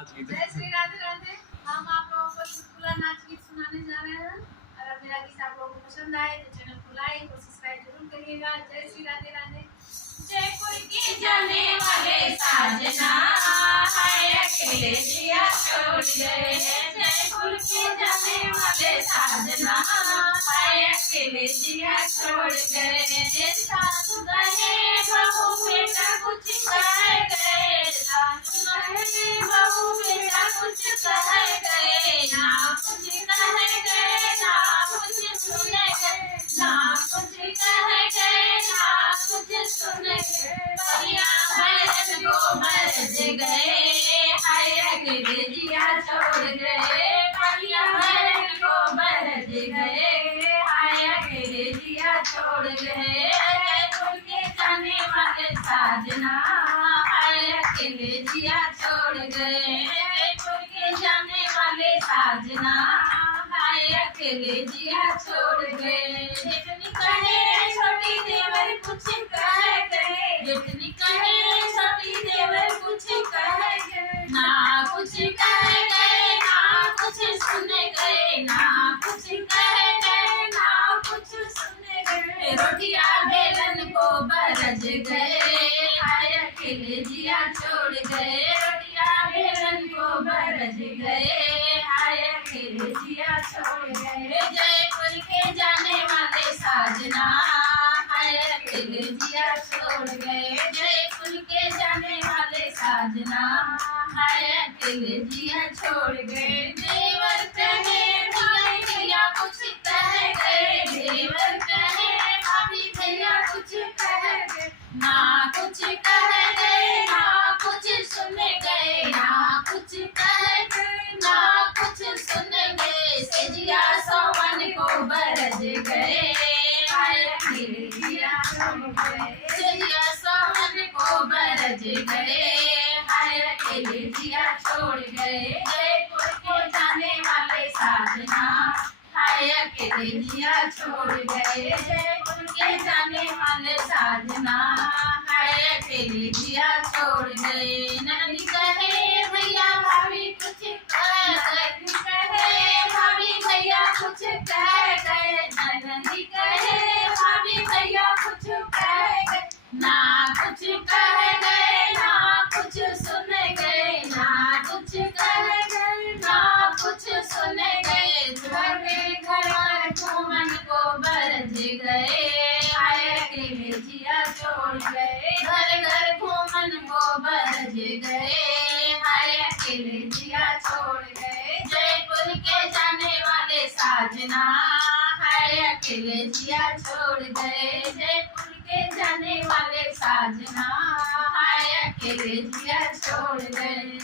जय श्री राधे राधे। हम आप लोगों को चुटकुला नाच गीत सुनाने जा रहे हैं। अगर मेरा गीत आप लोगों को पसंद आए तो चैनल को लाइक और सब्सक्राइब जरूर करिएगा। जय श्री राधे राधे। जयपुर के जाने वाले साजना हाय अकेले जिया छोड़ गए। जयपुर के जाने वाले साजना हाय अकेले जिया छोड़ गए। सासू गए बहू बेटा कुछ कह गए। सासू गए बहू बेटा कुछ कह गए। ना कुछ कह गए ना कुछ सुन गए। ना कुछ कह गए ना कुछ सुन गए। परिया भैरन को मरज गए हाय अकेले जिया छोड़ गए। परिया भैरन को मरज गए हाय अकेले जिया छोड़ गए। जयपुर के जाने वाले साजना हाय अकेले जिया छोड़ गए। जयपुर के जाने वाले साजना हाय अकेले जिया छोड़ गए। जितनी कहे छोटी देवर कुछ कह गए। जितनी कहे छोटी देवर कुछ कह गए। ना कुछ कह गए ना कुछ सुन गए। ना कुछ कह गए ना कुछ सुन गए। रोटिया बेलन को बरज गए हाय अकेले जिया छोड़ गए। रोटिया बेलन को बरज गए हाय अकेले जिया छोड़ गए। जयपुर के जाने वाले साजना हाय अकेले जिया छोड़ गए। जयपुर के जाने वाले साजना हाय अकेले जिया छोड़ गए। देवर कहे भाभी भैया कुछ कह गए। देवर कहे भाभी भैया कुछ कह गए। ना कुछ कह गए ना कुछ सुन गए। ना कुछ कह गए ना कुछ सुन गए। सेजिया सोमन को बरज गए हाय अकेले जिया छोड़ गए। सेजिया सोमन को बरज गए हाय अकेले जिया छोड़ गए। जयपुर के जाने वाले साजना हाय अकेले जिया छोड़ गए। जयपुर के जाने वाले साजना हाय अकेले जिया छोड़ गए। नंदी कहे भैया भाभी कुछ कह गए। कहे भाभी भैया कुछ कह गए। नंदी कहे भाभी भैया कुछ कह गए। ना कुछ कह गए ना कुछ सुन गए। ना कुछ कह गए ना कुछ सुन गए। घर में घर घूमन को बरज गए हाय अकेले जिया छोड़ गए। घर घर घूमन को बरज गए हाय अकेले जिया छोड़ गए। जयपुर के जाने वाले साजना हाय अकेले जिया छोड़ गए। जयपुर के जाने वाले साजना हाय अकेले जिया छोड़ गए।